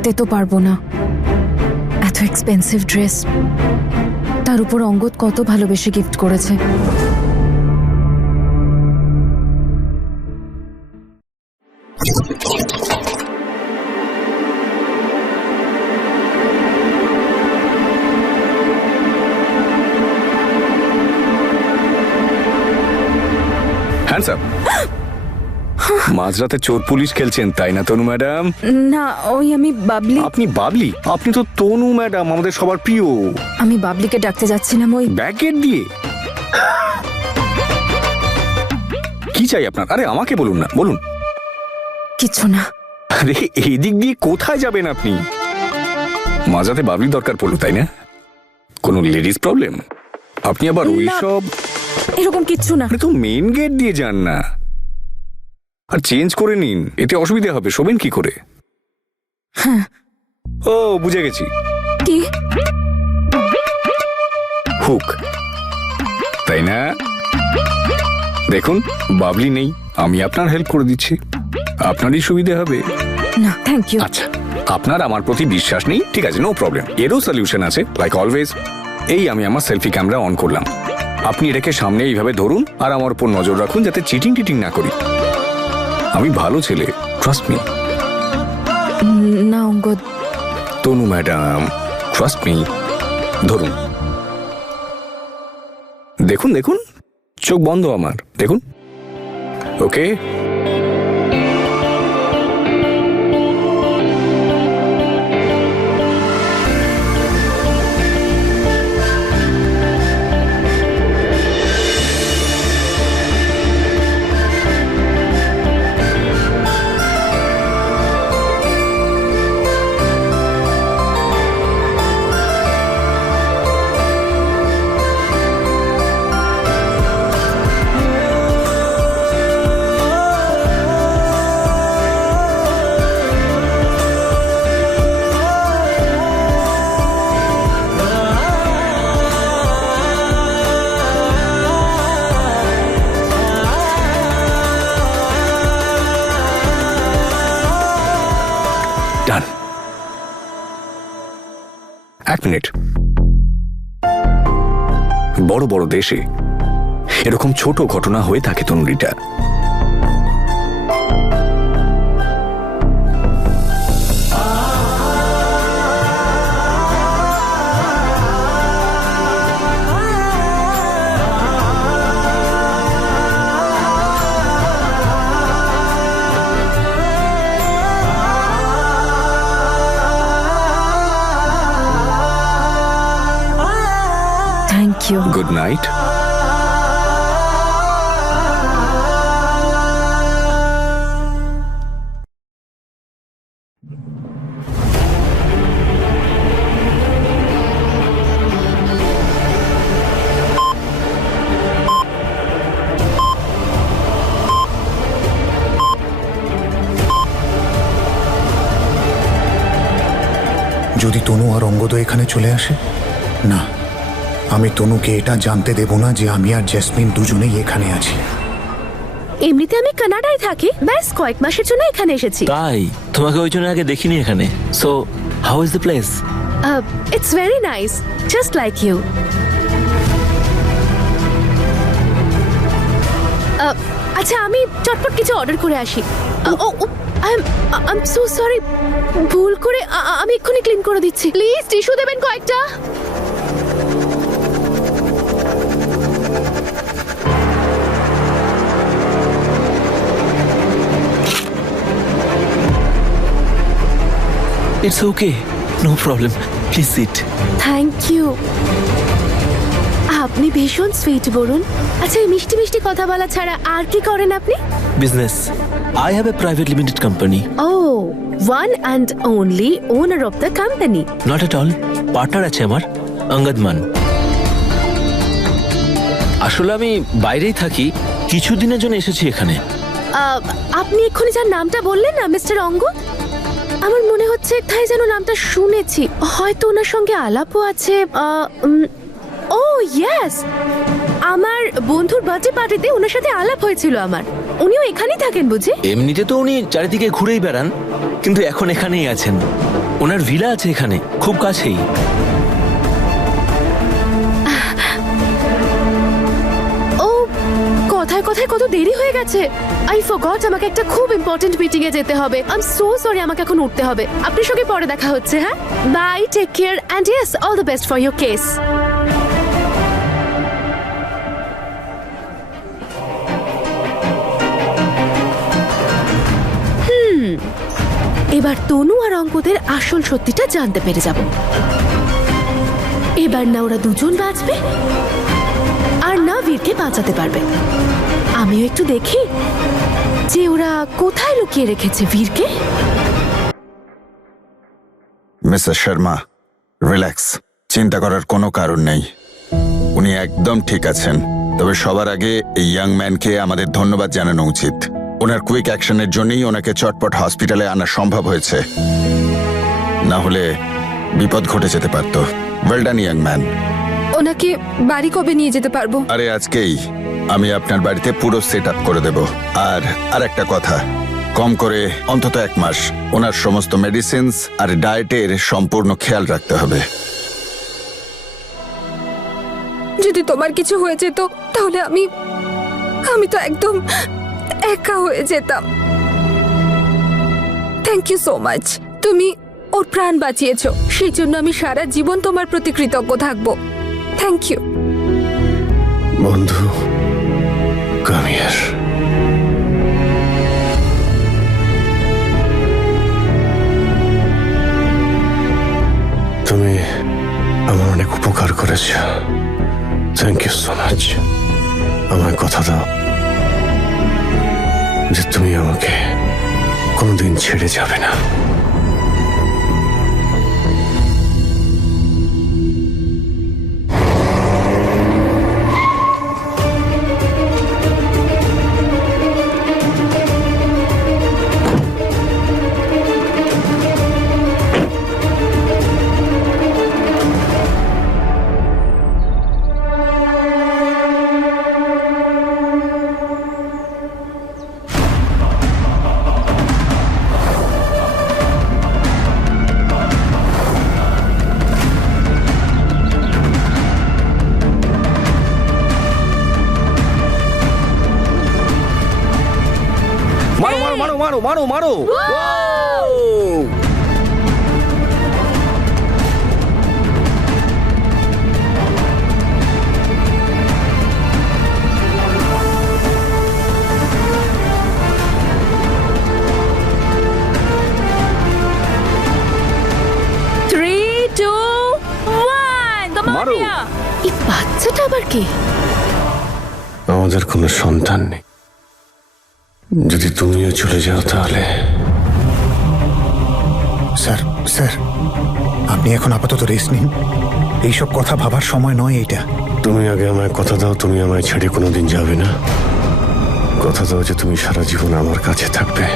রাখতে তো পারবো না। এত এক্সপেন্সিভ ড্রেস, তার উপর অঙ্গদ কত ভালোবেসে গিফট করেছে। হ্যান্ডসাম। মাঝরাতে চোর পুলিশ খেলছেন তাই না তনু ম্যাডাম? না, ওই আমি বাবলি। আপনি বাবলি? আপনি তো তনু ম্যাডাম, আমাদের সবার প্রিয়। আমি বাবলিকে ডাকতে যাচ্ছিলাম ওই ব্যাকেট দিয়ে। কি চাই আপনার? আরে আমাকে বলুন না, বলুন। কিছু না। আরে এই দিক দিয়ে কোথায় যাবেন আপনি? মাঝরাতে বাবলির দরকার পড়লো তাই না? কোনো লেডিস প্রবলেম? আপনি আবার ওই সব? এরকম কিচ্ছু না। আরে তো মেইন গেট দিয়ে যান না, আর চেঞ্জ করে নিন, এতে অসুবিধা হবে। শোবেন কি করে? হ্যাঁ। ও বুঝে গেছি। কি? হুক, তাই না? দেখুন বাবলি নেই, আমি আপনার হেল্প করে দিচ্ছি, আপনারই সুবিধা হবে। না থ্যাংক ইউ। আচ্ছা, আপনার আমার প্রতি বিশ্বাস নেই, ঠিক আছে, নো প্রবলেম। এরও সলিউশন আছে, লাইক অলওয়েজ। এই আমি আমার সেলফি ক্যামেরা অন করলাম, আপনি এটাকে সামনে এইভাবে ধরুন আর আমার উপর নজর রাখুন যাতে চিটিং টিটিং না করি। আমি ভালো ছেলে, ট্রাস্ট মি। না অঙ্গদ। তনু ম্যাডাম, ট্রাস্ট মি। ধরুন, দেখুন দেখুন, চোখ বন্ধ আমার, দেখুন। ওকে, ডান। এক মিনিট। বড় বড় দেশে এরকম ছোট ঘটনা হয়ে থাকে তনুরিটা। Thank you. Good night. যদি তনু আর অঙ্গদ এখানে চলে আসে, না, আমি তনুকে এটা জানতে দেব না যে আমি আর জেসমিন দুজনেই এখানে আছি। এমনিতে আমি কানাডায় থাকি, ব্যাস কয়েক মাসের জন্য এখানে এসেছি। তাই তোমাকে ওই জন্য আগে দেখিনি এখানে। So how is the place? It's very nice, just like you. আচ্ছা, আমি চটপট কিছু অর্ডার করে আসি। আই এম সো সরি, ভুল করে আমি এক্ষুনি ক্লিন করে দিচ্ছি। প্লিজ টিস্যু দেবেন কয়েকটা। It's okay, no problem, please sit. Thank you. আপনি ভীষণ সুইট বলুন। আচ্ছা, এই মিষ্টি মিষ্টি কথা বলা ছাড়া আর কি করেন আপনি? Business. I have a private limited company. ও, one and only owner of the company? Not at all, partner আছে আমার, অঙ্গদ মান। আসলে আমি বাইরেই থাকি, কিছুদিনের জন্য এসেছি এখানে। আপনি এক্ষুনি যার নামটা বললেন না, মিস্টার অঙ্গদ, আমার মনে হচ্ছে তাই যেন নামটা শুনেছি, হয়তো ওনার সঙ্গে আলাপও আছে। ও ইয়েস, আমার বন্ধুর বার্থডে পার্টিতে ওনার সাথে আলাপ হয়েছিল আমার। উনিও এখানেই থাকেন বুঝি? এমনিতে তো উনি চারিদিকে ঘুরেই বেড়ান, কিন্তু এখন এখানেই আছেন। ওনার ভিলা আছে এখানে, খুব কাছেই। ও কথায় কথায় কত দেরি হয়ে গেছে। আই ফরগট, আমাকে একটা খুব ইম্পর্টেন্ট মিটিং এ যেতে হবে। আই এম সো সরি, আমাকে এখন উঠতে হবে। আপনার সঙ্গে পরে দেখা হচ্ছে। হ্যাঁ, bye, take care and yes, all the best for your case. এবার তনু আর অঙ্কদের আসল সত্যিটা জানতে পেরে যাব। এবার না ওরা দুজন বাঁচবে, আর না বীরকে বাঁচাতে পারবে। আমিও একটু দেখি যে ওরা কোথায় লুকিয়ে রেখেছে বীরকে। মিসেস শর্মা, রিল্যাক্স, চিন্তা করার কোনো কারণ নেই। উনি একদম ঠিক আছেন। তবে সবার আগে এই ইয়াং ম্যানকে আমাদের ধন্যবাদ জানানো উচিত। ওনার কুইক অ্যাকশনের জন্যই ওনাকে চটপট হসপিটালে আনা সম্ভব হয়েছে, না হলে বিপদ ঘটে যেতে পারত। Well done young man. ওনাকে বাড়ি কবে নিয়ে যেতে পারবো? আরে আজকেই আমি আপনার বাড়িতে পুরো সেট আপ করে দেব। আর একটা কথা, কম করে অন্তত 1 মাস ওনার সমস্ত মেডিসিনস আর ডায়েটের সম্পূর্ণ খেয়াল রাখতে হবে। যদি তোমার কিছু হয়ে যেত তাহলে আমি তো একদম একা হয়ে যেতাম। Thank you so much. তুমি ওর প্রাণ বাঁচিয়েছো, সেই জন্য আমি সারা জীবন তোমার প্রতি কৃতজ্ঞ থাকবো। Thank you. বন্ধু, কাম হিয়ার। তুমি আমার অনেক উপকার করেছ। Thank you so much. আমায় কথা দাও যে তুমি আমাকে কোনোদিন ছেড়ে যাবে না। মারো মারো। মারো। এই বাচ্চাটা আবার কে? আমাদের কোনো সন্তান নেই। যদি তুমিও চলে যাও তাহলে। স্যার স্যার, আপনি এখন আপাতত রেস্ট নিন। এইসব কথা ভাবার সময় নয় এইটা। তুমি আগে আমায় কথা দাও, তুমি আমায় ছেড়ে কোনোদিন যাবে না। কথা দাও যে তুমি সারা জীবন আমার কাছে থাকবে।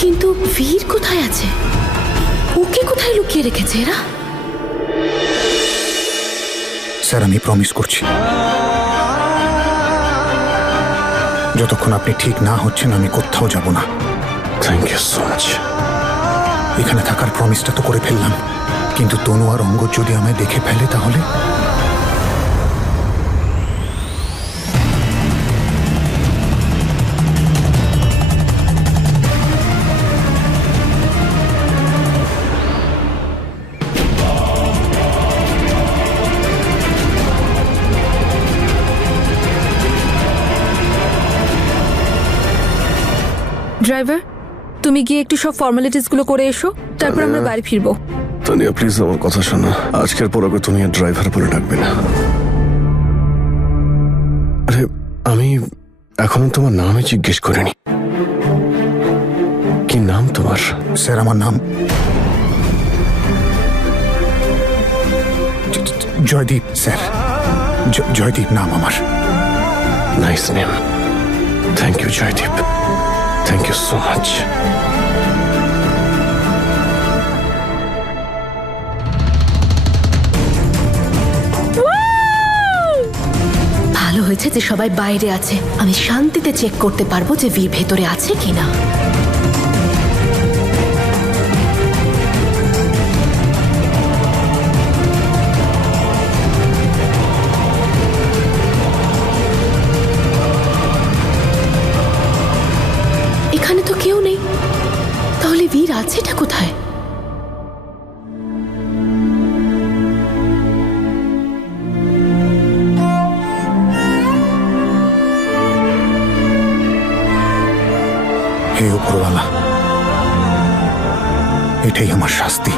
কিন্তু বীর কোথায় আছে? ওকে কোথায় লুকিয়ে রেখেছে এরা? স্যার, আমি প্রমিস করছি, যতক্ষণ আপনি ঠিক না হচ্ছেন আমি কোথাও যাব না। Thank you so much. এখানে থাকার প্রমিসটা তো করে ফেললাম, কিন্তু তনু আর অঙ্গদ যদি আমায় দেখে ফেলে তাহলে? ড্রাইভার, তুমি গিয়ে একটু সব ফর্মালিটিস গুলো করে এসো, তারপর আমরা বাড়ি ফিরবো। তানিয়া প্লিজ আমার কথা শোনো। আজকের পর ওকে তুমি আর ড্রাইভার বলে ডাকবে না। আরে আমি এখনো তোমার নামই জিজ্ঞেস করিনি। তোমার? স্যার আমার নাম জয়দীপ স্যার। জয়দীপ নাম আমার। Nice name. Thank you Joydeep, thank you so much. ভালো হয়েছে যে সবাই বাইরে আছে, আমি শান্তিতে চেক করতে পারবো যে ভি ভেতরে আছে কিনা। এখানে তো কেউ নেই, তাহলে বীর আছেটা কোথায়? হে উপরওয়ালা, এটাই আমার শাস্তি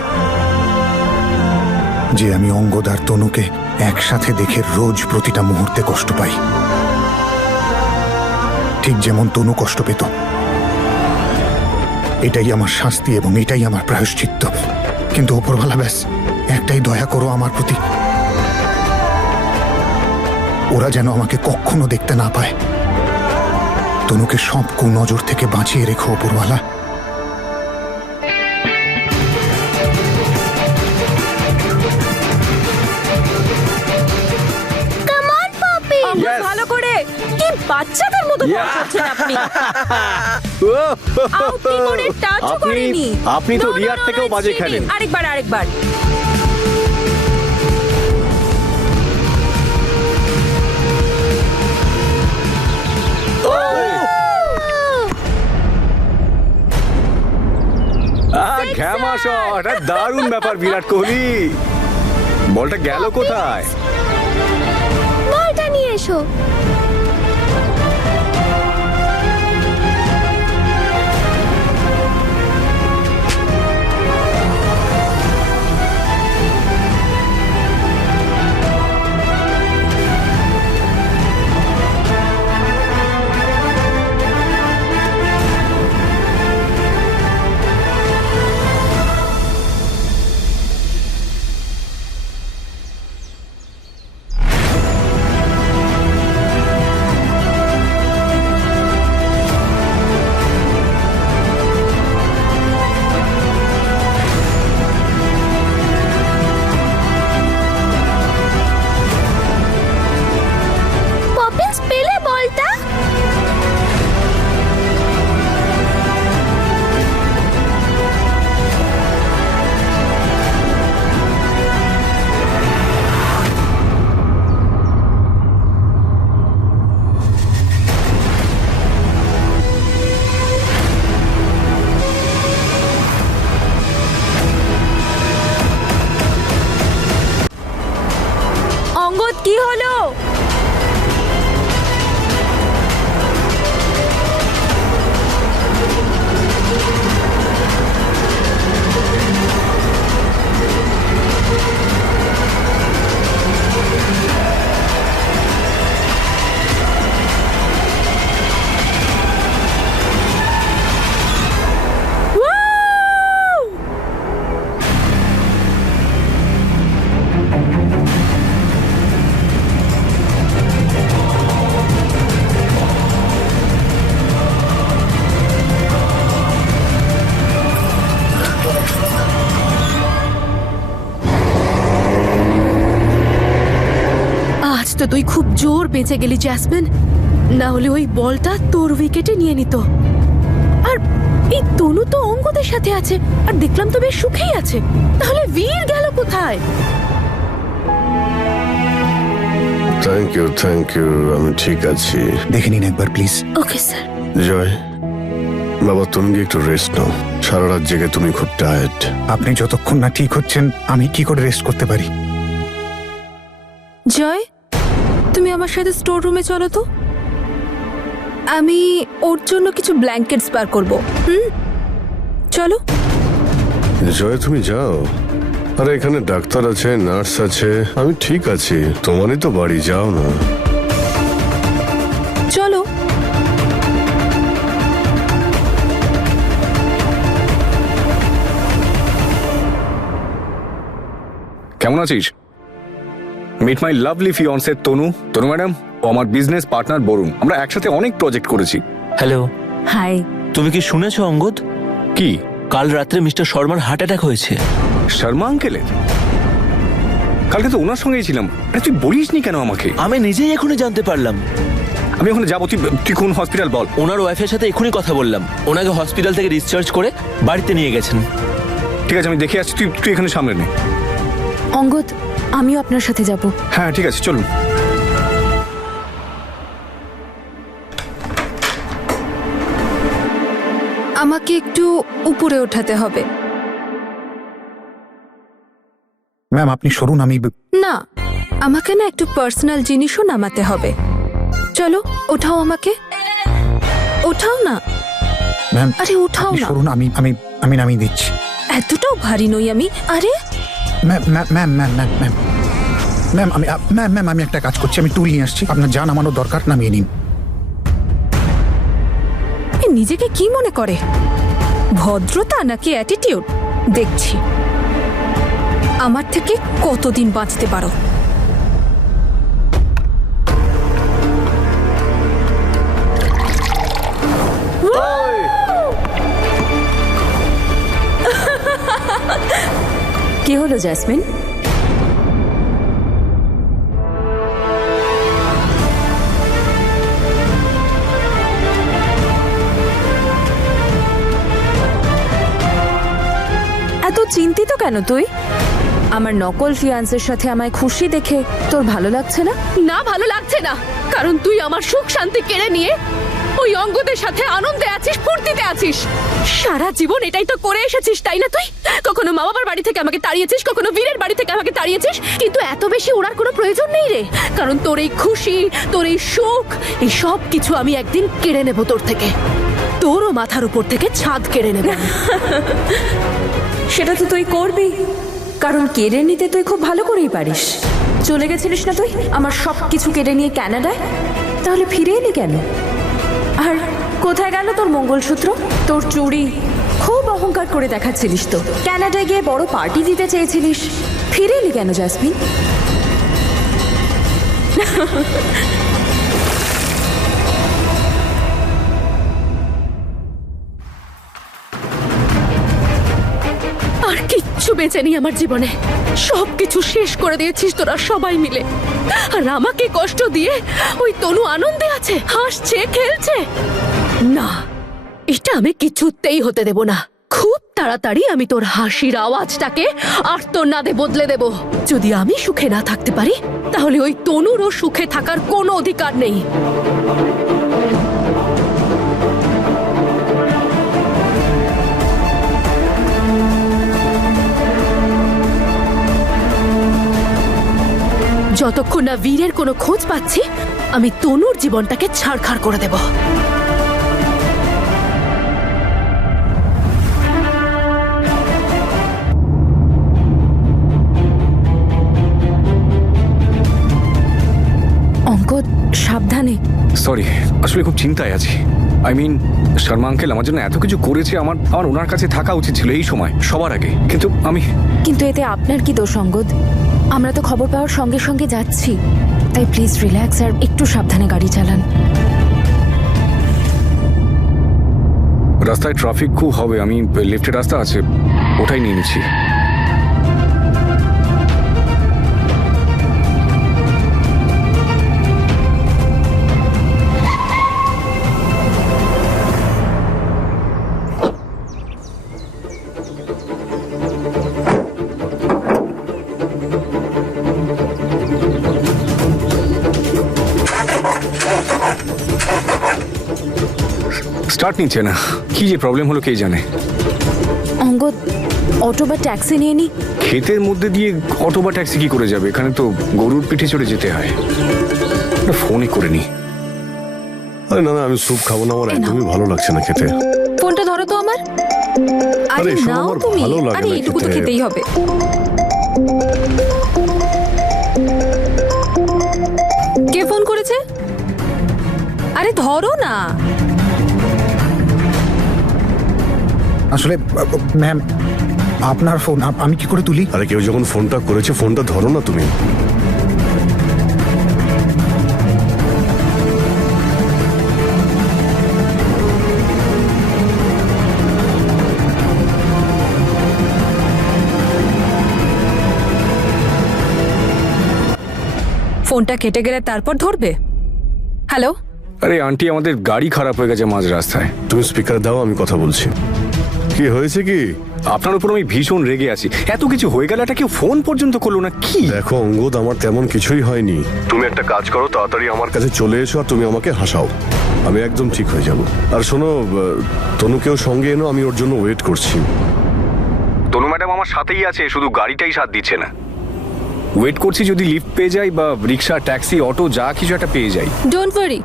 যে আমি অঙ্গদ আর তনুকে একসাথে দেখে রোজ প্রতিটা মুহূর্তে কষ্ট পাই, ঠিক যেমন তনু কষ্ট পেত। এটাই আমার শাস্তি এবং এটাই আমার প্রায়শ্চিত্ত। কিন্তু উপরওয়ালা ব্যাস একটাই দয়া করো আমার প্রতি, ওরা যেন আমাকে কখনো দেখতে না পায়। তনুকে সব কুনজর থেকে বাঁচিয়ে রেখো উপরওয়ালা। ভালো করে কি বাচ্চাদের মতো করছেন আপনি। আউটি করে টাচও করেনি। আপনি তো No, no, রিয়ার no, থেকেও no, বাজে it's খেলেন। cheating। আরেকবার ঘ্যামা শট, দারুণ ব্যাপার বিরাট কোহলি। বলটা গেল কোথায়? বলটা নিয়ে এসো। কি হলো? তো তুই খুব জোর বেঁচে গেলি জ্যাসমিন, না হলে ওই বলটা তোর উইকেটে নিয়ে নিত। আর এই তনু তো অঙ্গদের সাথে আছে, আর দেখলাম তো বেশ সুখেই আছে। তাহলে বীর গেল কোথায়? থ্যাংক ইউ, আমি ঠিক আছি। দেখে নিন একবার প্লিজ। Okay sir. জয় বাবা, তুমি কি একটু রেস্ট নাও? সারা রাত জেগে তুমি খুব টায়ার্ড। আপনি যতক্ষণ না ঠিক হচ্ছেন আমি কি করে রেস্ট করতে পারি? জয়, তুমি আমার সাথে স্টোর রুমে চলো তো। আমি ওর জন্য কিছু ব্ল্যাঙ্কেটস বার করব। চলো। জয় তুমি যাও, আরে এখানে ডাক্তার আছে, নার্স আছে, আমি ঠিক আছি। তোমারই তো বাড়ি, যাও না। চলো। কেমন আছিস? Meet my lovely fiancee Tanu. Tanu madam, ও আমার বিজনেস পার্টনার বরুণ। আমরা একসাথে অনেক প্রজেক্ট করেছি। Hello, hi. তুমি কি শুনেছো অঙ্গদ? কি? কাল রাত্রে মিস্টার শর্মার হার্ট অ্যাটাক হয়েছে। শর্মা আঙ্কেলের? কালকে তো ওনার সঙ্গেই ছিলাম। আরে তুই বলিসনি কেন আমাকে? আমি নিজেই এখনই জানতে পারলাম। আমি ওখানে যাবো, তুই কোন হসপিটাল বল। ওনার ওয়াইফের সাথে এখনই কথা বললাম, ওনাকে হসপিটাল থেকে ডিসচার্জ করে বাড়িতে নিয়ে গেছেন। ঠিক আছে, আমি দেখে আসছি, তুই এখানে সামনে নে। অঙ্গদ, আমিও আপনার সাথে যাব। হ্যাঁ ঠিক আছে, চলুন। আমাকে একটু উপরে ওঠাতে হবে। ম্যাম আপনি সরুন, আমি না, আমাকে না একটু পার্সোনাল জিনিসও নামাতে হবে। চলো ওঠাও আমাকে, ওঠাও না। ম্যাম আরে ওঠাও আপনি না। সরুন, আমি আমি আমি নামিয়ে দিচ্ছি। এতটাও ভারী নই আমি। আরে ma'am ma'am ma'am ma'am ma'am ma'am ma'am আমি ম্যাম ম্যাম আমি একটা কাজ করছি, আমি টুল নিয়ে আসছি, আপনার যা নামানোর দরকার নামিয়ে নিন। এ নিজেকে কি মনে করে? ভদ্রতা নাকি অ্যাটিটিউড দেখছি। আমার থেকে কতদিন বাঁচতে পারো? কি হলো জ্যাসমিন? এত চিন্তিত কেন তুই? আমার নকল ফিয়ান্সের সাথে আমায় খুশি দেখে তোর ভালো লাগছে না? না, ভালো লাগছে না, কারণ তুই আমার সুখ শান্তি কেড়ে নিয়ে ওই অঙ্গদের সাথে আনন্দে আছিস, ফুর্তিতে আছিস। সারা জীবন এটাই তো করে এসেছিস, তাই না? তুই কখনো মা বাবার বাড়ি থেকে আমাকে তাড়িয়েছিস, কখনো বীরের বাড়ি থেকে আমাকে তাড়িয়েছিস, কিন্তু এত বেশি ওড়ার কোনো প্রয়োজন নেই রে। কারণ তোর এই খুশি, তোর এই সুখ, এই সব কিছু আমি একদিন কেড়ে নেব তোর থেকে। তোরও মাথার উপর থেকে ছাদ কেড়ে নেব। সেটা তো তুই করবি, কারণ কেড়ে নিতে তুই খুব ভালো করেই পারিস। চলে গেছিলিস না তুই আমার সব কিছু কেড়ে নিয়ে কানাডায়? তাহলে ফিরে এলি কেন? আর কোথায় গেল তোর মঙ্গলসূত্র, তোর চুড়ি? খুব অহংকার করে দেখাচ্ছিলিস তো, কানাডায় গিয়ে বড় পার্টি দিতে চেয়েছিলিস। ফিরে এলি কেন জ্যাসমিন? আর কিচ্ছু বেঁচে নেই আমার জীবনে, সব কিছু শেষ করে দিয়েছিস তোরা সবাই মিলে। আর আমাকে কষ্ট দিয়ে ওই তনু আনন্দে আছে, হাসছে, খেলছে। না, এটা আমি কিছুতেই হতে দেব না। খুব তাড়াতাড়ি আমি তোর হাসির আওয়াজটাকে আর্তনাদে বদলে দেব। যদি আমি সুখে না থাকতে পারি, তাহলে ওই তনুরও সুখে থাকার কোনো অধিকার নেই। যতক্ষণ না বীরের কোনো খোঁজ পাচ্ছি, আমি তনুর জীবনটাকে ছাড়খাড় করে দেব। অঙ্কদ, সাবধানে। সরি, আসলে খুব চিন্তায় আছি। আই মিন, শর্মা আঙ্কেল আমার জন্য এত কিছু করেছে, আমার ওনার কাছে থাকা উচিত ছিল এই সময়, সবার আগে। কিন্তু এতে আপনার কি দোষ অঙ্গদ? আমরা তো খবর পাওয়ার সঙ্গে সঙ্গে যাচ্ছি, তাই প্লিজ রিল্যাক্স আর একটু সাবধানে গাড়ি চালান। রাস্তায় ট্রাফিক খুব হবে, আমি লেফটের রাস্তা আছে, ওটাই নিয়ে নিচ্ছি। স্টার্ট নিচ্ছে না, কি যে প্রবলেম হলো কে জানে। অঙ্গদ, অটো বা ট্যাক্সি নিয়ে নি। ক্ষেতের মধ্যে দিয়ে অটো বা ট্যাক্সি কি করে যাবে? এখানে তো গরুর পিঠে চড়ে যেতে হয়। ফোনই করে নি। আরে না না, আমি স্যুপ খাবো না, আমার একদমই ভালো লাগছে না খেতে। ফোনটা ধরো তো আমার। আরে আরে এসব নাও আমার তুমি। ভালো লাগে আরে না এটুকু তো খেতে। খেতেই হবে। কে ফোন করেছে? আরে ধরো না। আসলে ম্যাম আপনার ফোন আমি কি করে তুলি? আরে কেউ যখন ফোনটা করেছে ফোনটা ধরো না তুমি। ফোনটা কেটে গেলে তারপর ধরবে। হ্যালো, আরে আন্টি, আমাদের গাড়ি খারাপ হয়ে গেছে মাঝ রাস্তায়। তুমি স্পিকার দাও, আমি কথা বলছি। কি হয়েছে কি? আপনার উপর আমি ভীষণ রেগে আছি। এত কিছু হয়ে গেল, এটা কেউ ফোন পর্যন্ত করলো না। কি দেখো অঙ্গদ, আমার তেমন কিছুই হয়নি। তুমি একটা কাজ করো, তাড়াতাড়ি আমার কাছে চলে এসো আর তুমি আমাকে হাসাও। আমি একদম ঠিক হয়ে যাব। আর শোনো, তনুকেও সঙ্গে এনো, আমি ওর জন্য ওয়েট করছি। তনু ম্যাডাম আমার সাথেই আছে, শুধু গাড়িটাই সাথ দিচ্ছে না। ওয়েট করছি, যদি লিফট পেয়ে যাই বা রিক্সা, ট্যাক্সি, অটো যা কিছু একটা পেয়ে যাই। ডোন্ট ওয়ারি,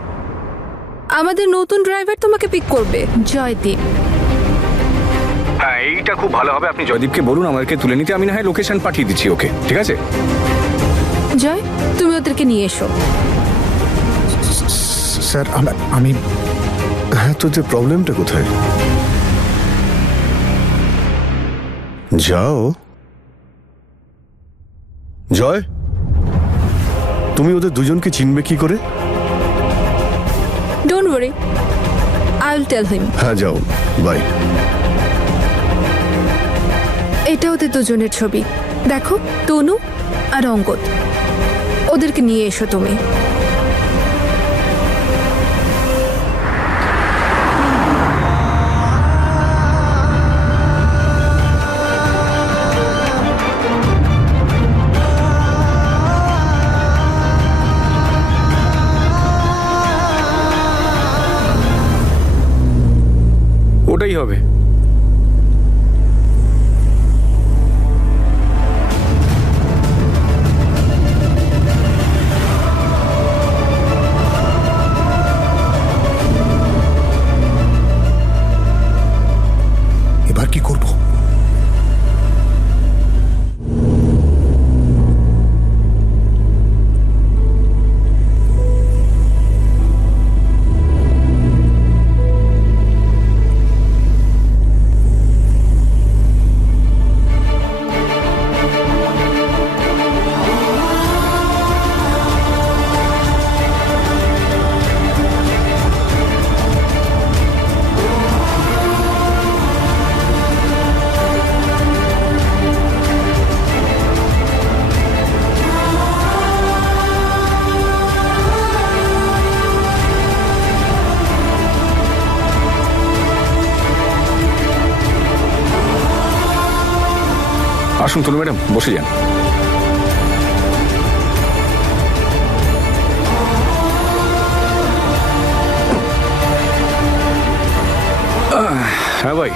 আমাদের নতুন ড্রাইভার তোমাকে পিক করবে। জয়দীপ, হ্যাঁ, এইটা খুব ভালো হবে। আপনি জয়দীপকে বলুন আমাদেরকে তুলে নিতে। আমি না হয় লোকেশন পাঠিয়ে দিচ্ছি ওকে, ঠিক আছে? জয়, তুমি ওদেরকে নিয়ে এসো। স্যার আমি হ্যাঁ, তোদের প্রবলেমটা কোথায়? যাও। জয়, তুমি ওদের দুজনকে চিনবে কি করে? Don't worry, I will tell him. হ্যাঁ, যাও, বাই। এটা ওদের দুজনের ছবি, দেখো, তনু আর অঙ্গদ। ওদেরকে নিয়ে এসো তুমি। ওটাই হবে। এবার কি করব? আসুন তনু ম্যাডাম, বসে যান। হ্যাঁ ভাই,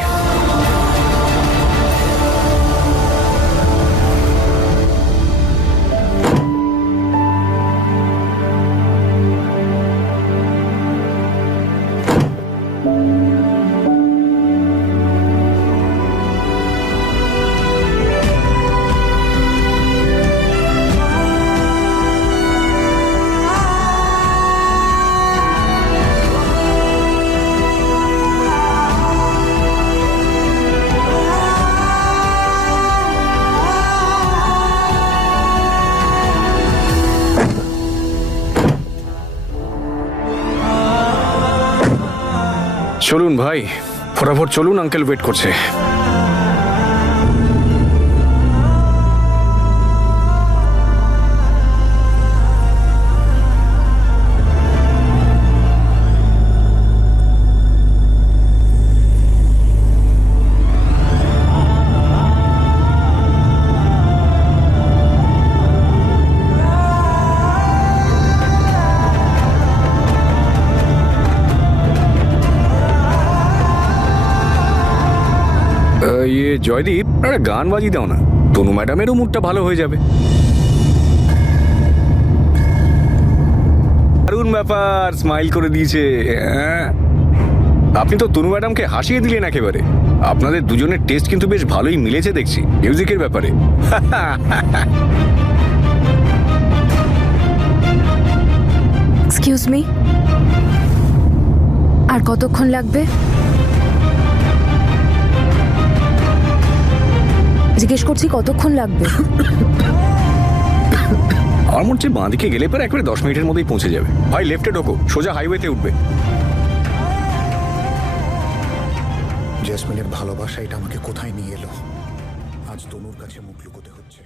চলুন ভাই, ফটাফট চলুন, আঙ্কেল ওয়েট করছে। জয়দীপ, একটা গান বাজিয়ে দাও না, তনু ম্যাডামেরও মুডটা ভালো হয়ে যাবে। দারুণ ব্যাপার, স্মাইল করে দিয়েছে। আপনি তো তনু ম্যাডামকে হাসিয়ে দিলেন একেবারে। আপনাদের দুজনের টেস্ট কিন্তু বেশ ভালোই মিলেছে দেখছি মিউজিকের ব্যাপারে। এক্সকিউজ মি, আর কতক্ষণ লাগবে? জিজ্ঞেস করছি কতক্ষণ লাগবে? আমার মনে হচ্ছে বাঁ দিকে গেলে পরে একবারে 10 মিনিটের মধ্যেই পৌঁছে যাবে। ভাই লেফটে ঢোকো, সোজা হাইওয়েতে উঠবে। জেসমিনের ভালোবাসা এটা আমাকে কোথায় নিয়ে এলো? আজ তনুর কাছে মুখ লুকোতে হচ্ছে।